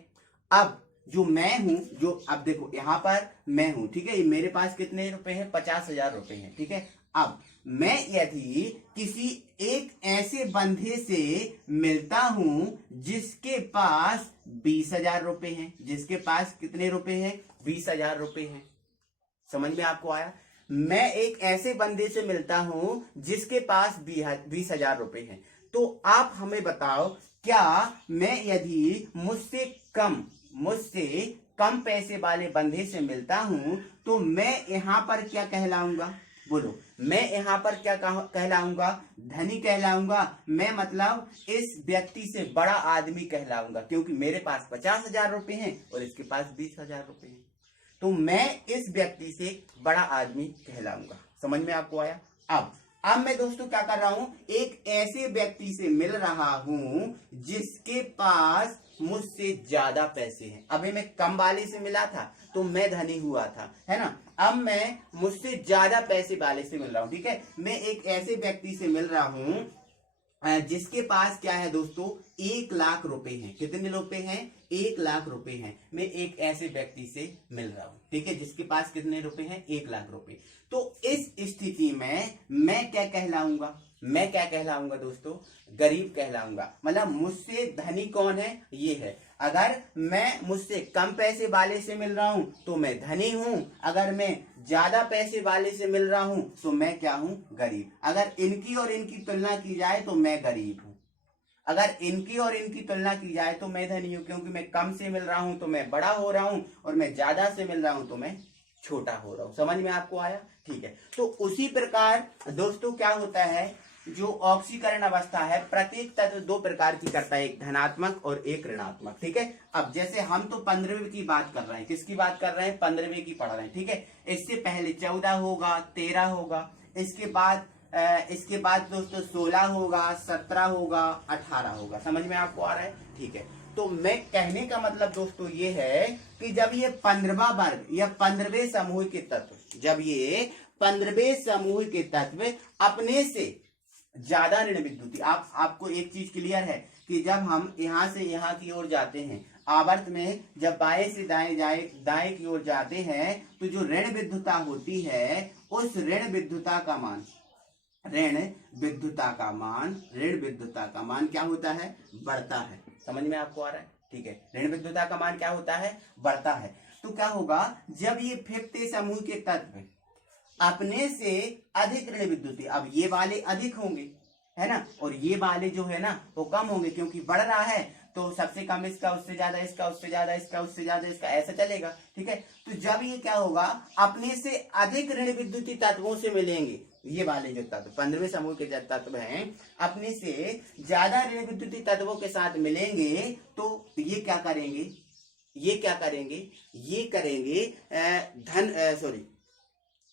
अब जो मैं हूं, जो अब देखो यहां पर मैं हूं, ठीक है, मेरे पास कितने रुपए हैं? 50,000 रुपए हैं, ठीक है। अब मैं यदि किसी एक ऐसे बंधे से मिलता हूं जिसके पास 20,000 रुपए हैं, जिसके पास कितने रुपए हैं? 20,000 रुपए हैं। समझ में आपको आया? मैं एक ऐसे बंदे से मिलता हूं जिसके पास 20,000 रुपए हैं। तो आप हमें बताओ, क्या मैं यदि मुझसे कम पैसे वाले बंदे से मिलता हूं तो मैं यहां पर क्या कहलाऊंगा? बोलो, मैं यहां पर क्या कहलाऊंगा? धनी कहलाऊंगा। मैं मतलब इस व्यक्ति से बड़ा आदमी कहलाऊंगा, क्योंकि मेरे पास 50,000 रुपए हैं और इसके पास 20,000 रुपए हैं। तो मैं इस व्यक्ति से बड़ा आदमी कहलाऊंगा। समझ में आपको आया? अब मैं दोस्तों क्या कर रहा हूं, एक ऐसे व्यक्ति से मिल रहा हूं जिसके पास मुझसे ज्यादा पैसे हैं। अभी मैं कम वाले से मिला था तो मैं धनी हुआ था, है ना। अब मैं मुझसे ज्यादा पैसे वाले से मिल रहा हूं, ठीक है। मैं एक ऐसे व्यक्ति से मिल रहा हूं जिसके पास क्या है दोस्तों? 1,00,000 रुपए हैं। कितने रुपए हैं? 1,00,000 रुपए हैं। मैं एक ऐसे व्यक्ति से मिल रहा हूं, ठीक है, जिसके पास कितने रुपए हैं? 1,00,000 रुपए। तो इस स्थिति में मैं क्या कहलाऊंगा? मैं क्या कहलाऊंगा दोस्तों? गरीब कहलाऊंगा। मतलब मुझसे धनी कौन है? ये है। अगर मैं मुझसे कम पैसे वाले से मिल रहा हूं तो मैं धनी हूं, अगर मैं ज्यादा पैसे वाले से मिल रहा हूं तो मैं क्या हूं? गरीब। अगर इनकी और इनकी तुलना की जाए तो मैं गरीब हूं, अगर इनकी और इनकी तुलना की जाए तो मैं धनी हूं, क्योंकि मैं कम से मिल रहा हूं तो मैं बड़ा हो रहा हूं और मैं ज्यादा से मिल रहा हूं तो मैं छोटा हो रहा हूं। समझ में आपको आया? ठीक है। तो उसी प्रकार दोस्तों क्या होता है, जो ऑक्सीकरण अवस्था है प्रत्येक तत्व 2 प्रकार की करता है, एक धनात्मक और एक ऋणात्मक, ठीक है। अब जैसे हम तो 15वें की बात कर रहे हैं, किसकी बात कर रहे हैं? 15वें की पढ़ रहे हैं, ठीक है। इससे पहले 14 होगा, 13 होगा, इसके बाद दोस्तों 16 होगा, 17 होगा, 18 होगा। समझ में आपको आ रहा है? ठीक है। तो मैं कहने का मतलब दोस्तों ये है कि जब ये 15वां वर्ग या 15वें समूह के तत्व, जब ये 15वें समूह के तत्व अपने से ज्यादा ऋण विद्युती, आपको एक चीज क्लियर है कि जब हम यहां से यहां की ओर जाते हैं, आवर्त में जब बाएं से दाएं की ओर जाते हैं, तो जो ऋण विद्युता होती है, उस ऋण विद्युता का मान क्या होता है? बढ़ता है। समझ में आपको आ रहा है? ठीक है। ऋण विद्युता का मान क्या होता है? बढ़ता है। तो क्या होगा, जब ये 5th समूह के तत्व अपने से अधिक ऋण विद्युती, अब ये वाले अधिक होंगे, है ना, और ये वाले जो है ना वो कम होंगे, क्योंकि बढ़ रहा है तो सबसे कम इसका, उससे ज्यादा इसका, उससे ज्यादा इसका, उससे ज्यादा इसका, ऐसा चलेगा, ठीक है। तो जब ये क्या होगा, अपने से अधिक ऋण विद्युती तत्वों से मिलेंगे, ये वाले जो तत्व 15वें समूह के तत्व हैं, अपने से ज्यादा ऋण विद्युती तत्वों के साथ मिलेंगे, तो ये क्या करेंगे,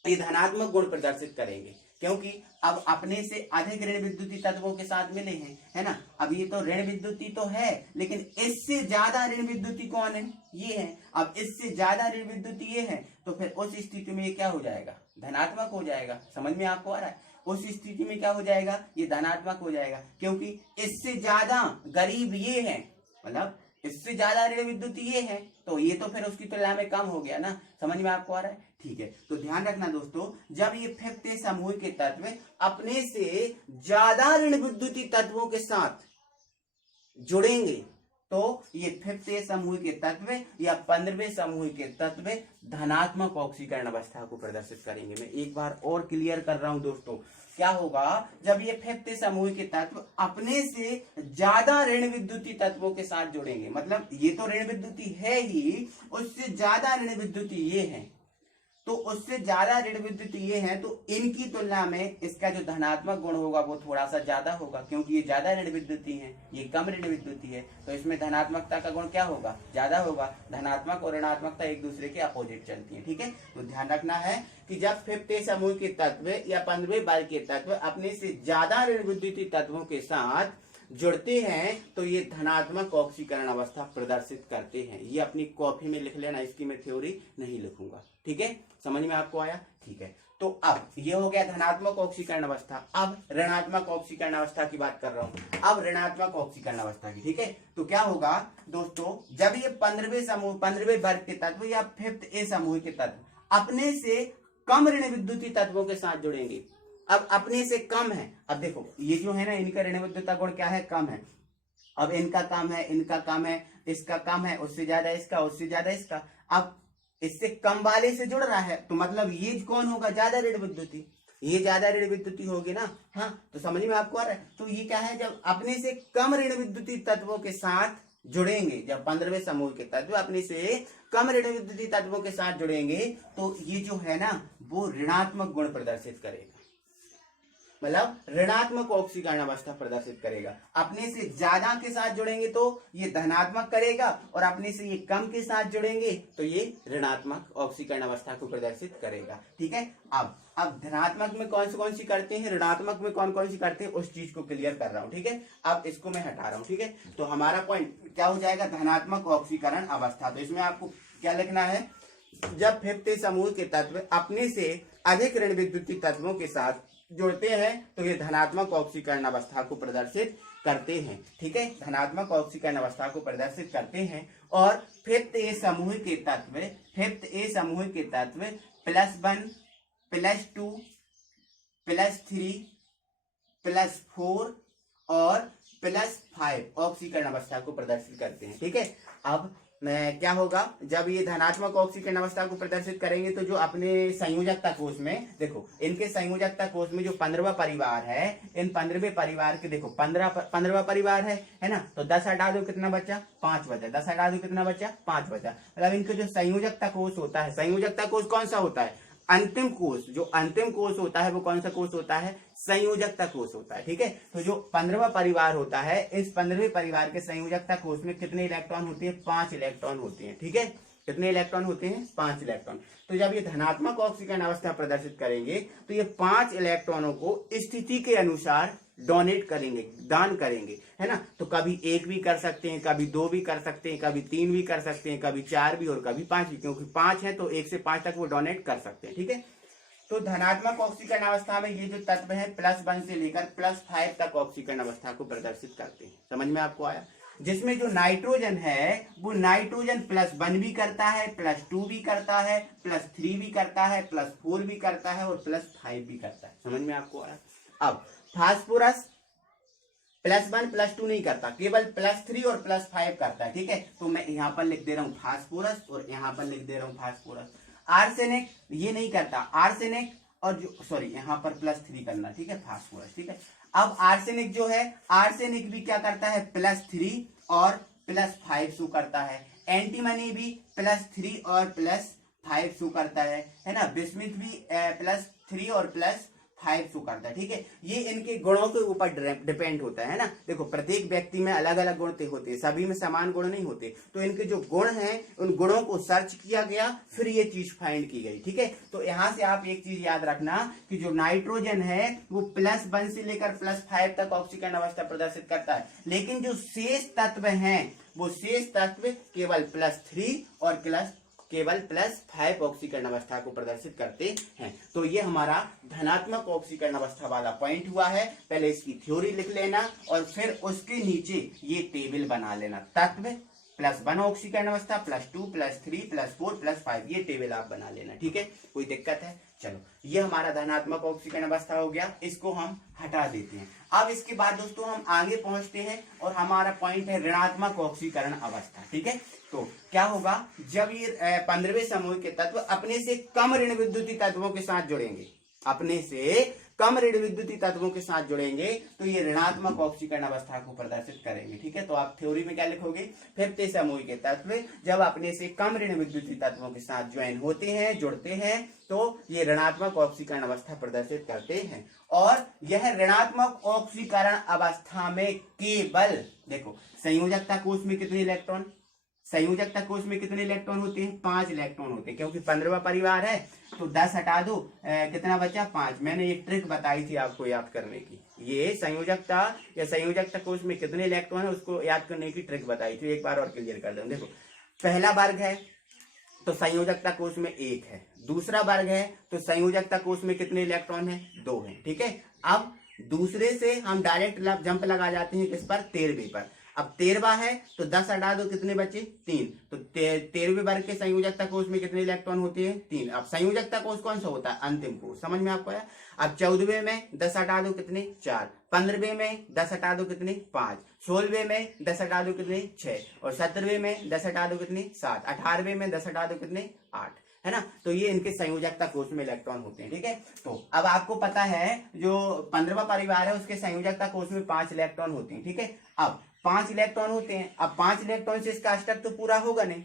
ये धनात्मक गुण प्रदर्शित करेंगे, क्योंकि अब अपने से अधिक ऋण विद्युतीय तत्वों के साथ मिले हैं, है ना। अब ये तो ऋण विद्युतीय तो है, लेकिन इससे ज्यादा ऋण विद्युतीय कौन है, ये है। अब इससे ज्यादा ऋण विद्युतीय ये है, तो फिर उस स्थिति में ये क्या हो जाएगा, धनात्मक हो जाएगा। समझ में आपको आ रहा है, उस स्थिति में क्या हो जाएगा, ये धनात्मक हो जाएगा, क्योंकि इससे ज्यादा गरीब ये है, मतलब इससे ज्यादा ऋण विद्युतीय ये है, तो ये तो फिर उसकी तुलना में कम हो गया ना। समझ में आपको आ रहा है, ठीक है। तो ध्यान रखना दोस्तों, जब ये फिफ्थ समूह के तत्व अपने से ज्यादा ऋण विद्युतीय तत्वों के साथ जुड़ेंगे, तो ये फिफ्थ समूह के तत्व या 15वें समूह के तत्व धनात्मक ऑक्सीकरण अवस्था को प्रदर्शित करेंगे। मैं एक बार और क्लियर कर रहा हूं दोस्तों, क्या होगा जब ये फिफ्थ समूह के तत्व अपने से ज्यादा ऋण विद्युतीय तत्वों के साथ जुड़ेंगे, मतलब ये तो ऋण विद्युतीय है ही, उससे ज्यादा ऋण विद्युतीय ये है, तो उससे ज्यादा ऋण विद्युतीय ये है, तो इनकी तुलना में इसका जो धनात्मक गुण होगा वो थोड़ा सा ज्यादा होगा, क्योंकि ये ज्यादा ऋण विद्युतीय है, ये कम ऋण विद्युतीय है, तो इसमें धनात्मकता का गुण क्या होगा, ज्यादा होगा। धनात्मक और ऋणात्मकता एक दूसरे के अपोजिट चलती है, ठीक है। तो ध्यान रखना है कि जब फिफ्थ समूह के तत्व या 15वें वर्ग के तत्व अपने से ज्यादा ऋण विद्युतीय तत्वों के साथ जुड़ते हैं, तो ये धनात्मक ऑक्सीकरण अवस्था प्रदर्शित करते हैं। ये अपनी कॉपी में लिख लेना, इसकी मैं थ्योरी नहीं लिखूंगा, ठीक है। समझ में आपको आया, ठीक है। तो अब ये हो गया धनात्मक ऑक्सीकरण अवस्था। अब ऋणात्मक ऑक्सीकरण अवस्था की बात कर रहा हूं, अब ऋणात्मक ऑक्सीकरण अवस्था की, ठीक है। तो क्या होगा दोस्तों, जब ये 15वें वर्ग के तत्व या फिफ्थ ए समूह के तत्व अपने से कम ऋण विद्युतीय तत्वों के साथ जुड़ेंगे, अब अपने से कम है, अब देखो ये जो है ना, इनका ऋण विद्युतीय गुण क्या है, कम है। अब इनका कम है, इनका कम है, इसका कम है, उससे ज्यादा इसका, उससे ज्यादा इसका। अब इससे कम वाले से जुड़ रहा है, तो मतलब ये कौन होगा, ज्यादा ऋण विद्युतीय, ये ज्यादा ऋण विद्युतीय होगी ना। हाँ, तो समझ में आपको आ रहा है। तो ये क्या है, जब अपने से कम ऋण विद्युतीय तत्वों के साथ जुड़ेंगे, जब 15वें समूह के तत्व अपने से कम ऋण विद्युतीय तत्वों के साथ जुड़ेंगे, तो ये जो है ना वो ऋणात्मक गुण प्रदर्शित करेगा, मतलब ऋणात्मक ऑक्सीकरण अवस्था प्रदर्शित करेगा। अपने से ज्यादा के साथ जुड़ेंगे तो ये धनात्मक करेगा, और अपने से ये कम के साथ जुड़ेंगे तो ये ऋणात्मक ऑक्सीकरण अवस्था को प्रदर्शित करेगा, ठीक है। अब धनात्मक में कौन सी करते हैं, ऋणात्मक में कौन सी करते हैं, उस चीज को क्लियर कर रहा हूं, ठीक है। अब इसको मैं हटा रहा हूं, ठीक है। तो हमारा पॉइंट क्या हो जाएगा, धनात्मक ऑक्सीकरण अवस्था। तो इसमें आपको क्या लिखना है, जब फिफ्थ समूह के तत्व अपने से अधिक ऋण विद्युतीय तत्वों के साथ जुड़ते हैं, तो ये धनात्मक ऑक्सीकरण अवस्था को प्रदर्शित करते हैं, ठीक है। धनात्मक ऑक्सीकरण अवस्था को प्रदर्शित करते हैं। और फिफ्थ ए समूह के तत्व +1 +2 +3 +4 और +5 ऑक्सीकरण अवस्था को प्रदर्शित करते हैं, ठीक है। अब क्या होगा, जब ये धनात्मक ऑक्सीकरण अवस्था को प्रदर्शित करेंगे, तो जो अपने संयोजकता कोष में देखो, इनके संयोजकता कोष में जो 15वां परिवार है, इन 15वें परिवार के देखो 15वां परिवार है ना। तो 10 हटा दो, कितना बचा, 5 बचा। 10 हटा दो, कितना बचा, 5 बचा। मतलब इनके जो संयोजकता कोष होता है, संयोजकता कोष कौन सा होता है, अंतिम कोष, जो अंतिम कोष होता है वो कौन सा कोष होता है, संयोजकता कोष होता है, ठीक है। तो जो 15वां परिवार होता है, इस 15वें परिवार के संयोजकता कोष में कितने इलेक्ट्रॉन होते हैं, 5 इलेक्ट्रॉन होते हैं, ठीक है। कितने इलेक्ट्रॉन होते हैं, 5 इलेक्ट्रॉन। तो जब ये धनात्मक ऑक्सीकरण अवस्था प्रदर्शित करेंगे, तो ये 5 इलेक्ट्रॉनों को स्थिति के अनुसार डोनेट करेंगे, दान करेंगे, है ना। तो कभी 1 भी कर सकते हैं, कभी 2 भी कर सकते हैं, कभी 3 भी कर सकते हैं, कभी 4 भी और कभी 5 भी, क्योंकि 5 है तो 1 से 5 तक वो डोनेट कर सकते हैं, ठीक है। तो धनात्मक ऑक्सीकरण अवस्था में ये जो तत्व है +1 से लेकर +5 तक ऑक्सीकरण अवस्था को प्रदर्शित करते हैं। समझ में आपको आया। जिसमें जो नाइट्रोजन है वो नाइट्रोजन +1 भी करता है, +2 भी करता है, +3 भी करता है, +4 भी करता है और +5 भी करता है। समझ में आपको आया। अब फास्फोरस +1 +2 नहीं करता, केवल +3 और +5 करता है, ठीक है। तो मैं यहाँ पर लिख दे रहा हूँ फास्फोरस और यहाँ पर लिख दे रहा हूँ फास्फोरस। आर्सेनिक ये नहीं करता, आर्सेनिक और जो सॉरी यहाँ पर +3 करना, ठीक है, फास्फोरस, ठीक है। अब आर्सेनिक जो है, आर्सेनिक भी क्या करता है, +3 और +5 शो करता है। एंटीमनी भी +3 और +5 शो करता है ना। बिस्मिथ भी +3 और 5 शो करता है। ठीक है, ये इनके गुणों के ऊपर डिपेंड होता है ना। देखो प्रत्येक व्यक्ति में अलग अलग गुण होते हैं, सभी में समान गुण नहीं होते, तो इनके जो गुण हैं उन गुणों को सर्च किया गया, फिर ये चीज फाइंड की गई। ठीक है, तो यहां से आप एक चीज याद रखना कि जो नाइट्रोजन है वो +1 से लेकर +5 तक ऑक्सीकरण अवस्था प्रदर्शित करता है, लेकिन जो शेष तत्व हैं वो शेष तत्व केवल +3 और केवल +5 ऑक्सीकरण अवस्था को प्रदर्शित करते हैं। तो ये हमारा धनात्मक ऑक्सीकरण अवस्था वाला पॉइंट हुआ है। पहले इसकी थ्योरी लिख लेना और फिर उसके नीचे ये टेबल बना लेना। तत्व +1 ऑक्सीकरण अवस्था, +2, +3, +4, +5, ये टेबल आप बना लेना। ठीक है, कोई दिक्कत है? चलो, ये हमारा धनात्मक ऑक्सीकरण अवस्था हो गया, इसको हम हटा देते हैं। अब इसके बाद दोस्तों हम आगे पहुंचते हैं और हमारा पॉइंट है ऋणात्मक ऑक्सीकरण अवस्था। ठीक है, तो क्या होगा जब ये 15वें समूह के तत्व अपने से कम ऋण विद्युतीय तत्वों के साथ जुड़ेंगे, अपने से कम ऋण विद्युतीय तत्वों के साथ जुड़ेंगे तो ये ऋणात्मक ऑक्सीकरण अवस्था को प्रदर्शित करेंगे। ठीक है, तो आप थ्योरी में क्या लिखोगे, 5वें समूह के तत्व जब अपने से कम ऋण विद्युतीय तत्वों के साथ ज्वाइन होते हैं, जुड़ते हैं, तो ये ऋणात्मक ऑक्सीकरण अवस्था प्रदर्शित करते हैं। और यह ऋणात्मक ऑक्सीकरण अवस्था में केवल, देखो संयोजकता कोष में कितने इलेक्ट्रॉन, संयोजकता कोष में कितने इलेक्ट्रॉन होते हैं, 5 इलेक्ट्रॉन होते हैं, क्योंकि 15वां परिवार है तो 10 हटा दो, कितना बचा, 5। मैंने ये ट्रिक बताई थी आपको याद करने की, ये संयोजकता या संयोजकता कोष में कितने इलेक्ट्रॉन है उसको याद करने की ट्रिक बताई थी, एक बार और क्लियर कर दूं। देखो पहला वर्ग है तो संयोजकता कोष में 1 है, दूसरा वर्ग है तो संयोजकता कोष में कितने इलेक्ट्रॉन है, 2 है। ठीक है, अब दूसरे से हम डायरेक्ट जंप लगा जाते हैं किस पर, 13वें पर। अब 13वां है तो 10 हटा दो, कितने बचे, 3। तो 13वें वर्ग के संयोजकता कोष में कितने इलेक्ट्रॉन होते हैं, 3। अब संयोजकता कोष कौन सा होता है, अंतिम कोष, समझ में आपको आया। अब 14वें में 10 हटा दो, कितने, 4। 15वें में 10 हटा दो, कितने, 5। 16वें में 10 हटा दो, कितने, 6। और 17वें में 10 हटा दो, कितने, 7। 18वें में 10 हटा दो, कितने, 8, है ना। तो ये इनके संयोजकता कोष में इलेक्ट्रॉन होते हैं। ठीक है, तो अब आपको पता है जो 15वां परिवार है उसके संयोजकता कोष में 5 इलेक्ट्रॉन होते हैं। ठीक है, अब 5 इलेक्ट्रॉन होते हैं, अब 5 इलेक्ट्रॉन से इसका अष्टक तो पूरा होगा नहीं,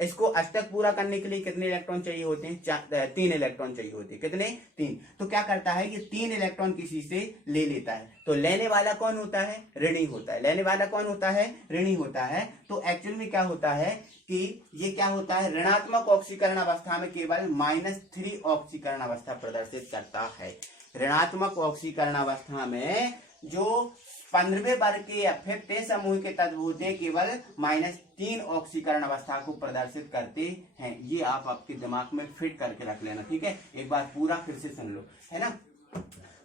इसको अष्टक पूरा करने के लिए कितने इलेक्ट्रॉन चाहिए होते हैं, 3 इलेक्ट्रॉन चाहिए होते हैं, कितने, 3। तो क्या करता है, ये 3 इलेक्ट्रॉन किसी से ले लेता है, तो लेने वाला कौन होता है, ऋणी होता है। लेने वाला कौन होता है, ऋणी होता है। तो एक्चुअल में क्या होता है कि ये क्या होता है, ऋणात्मक ऑक्सीकरण अवस्था में केवल -3 ऑक्सीकरण अवस्था प्रदर्शित करता है। ऋणात्मक ऑक्सीकरण अवस्था में जो 15वें वर्ग के या 5वें समूह के तत्व होते हैं केवल -3 ऑक्सीकरण अवस्था को प्रदर्शित करते हैं। ये आप आपके दिमाग में फिट करके रख लेना। ठीक है, एक बार पूरा फिर से सुन लो, है ना।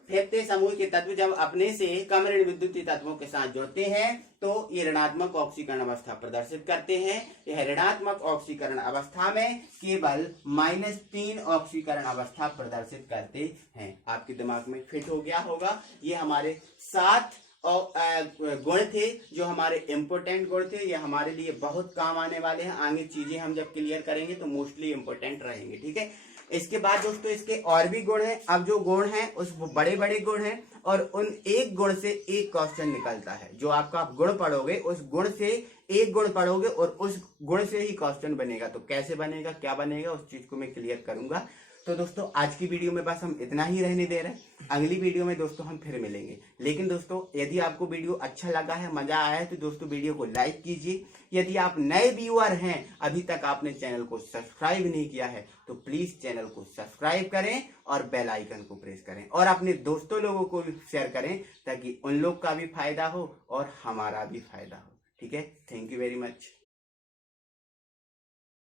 5वें समूह के तत्व जब अपने से कम ऋण विद्युतीय तत्वों के साथ जुड़ते हैं तो ये ऋणात्मक ऑक्सीकरण अवस्था प्रदर्शित करते हैं। यह ऋणात्मक ऑक्सीकरण अवस्था में केवल -3 ऑक्सीकरण अवस्था प्रदर्शित करते हैं। आपके दिमाग में फिट हो गया होगा। ये हमारे 7 गुण थे जो हमारे इंपोर्टेंट गुण थे, ये हमारे लिए बहुत काम आने वाले हैं। आगे चीजें हम जब क्लियर करेंगे तो मोस्टली इंपोर्टेंट रहेंगे। ठीक है, इसके बाद दोस्तों इसके और भी गुण हैं। अब जो गुण हैं उस बड़े बड़े गुण हैं और उन एक गुण से एक क्वेश्चन निकलता है। जो आपका आप गुण पढ़ोगे उस गुण से एक गुण पढ़ोगे और उस गुण से ही क्वेश्चन बनेगा। तो कैसे बनेगा, क्या बनेगा, उस चीज को मैं क्लियर करूंगा। तो दोस्तों आज की वीडियो में बस हम इतना ही रहने दे रहे हैं। अगली वीडियो में दोस्तों हम फिर मिलेंगे। लेकिन दोस्तों यदि आपको वीडियो अच्छा लगा है, मजा आया है, तो दोस्तों वीडियो को लाइक कीजिए। यदि आप नए व्यूअर हैं, अभी तक आपने चैनल को सब्सक्राइब नहीं किया है, तो प्लीज चैनल को सब्सक्राइब करें और बेल आइकन को प्रेस करें और अपने दोस्तों लोगों को भी शेयर करें ताकि उन लोग का भी फायदा हो और हमारा भी फायदा हो। ठीक है, थैंक यू वेरी मच।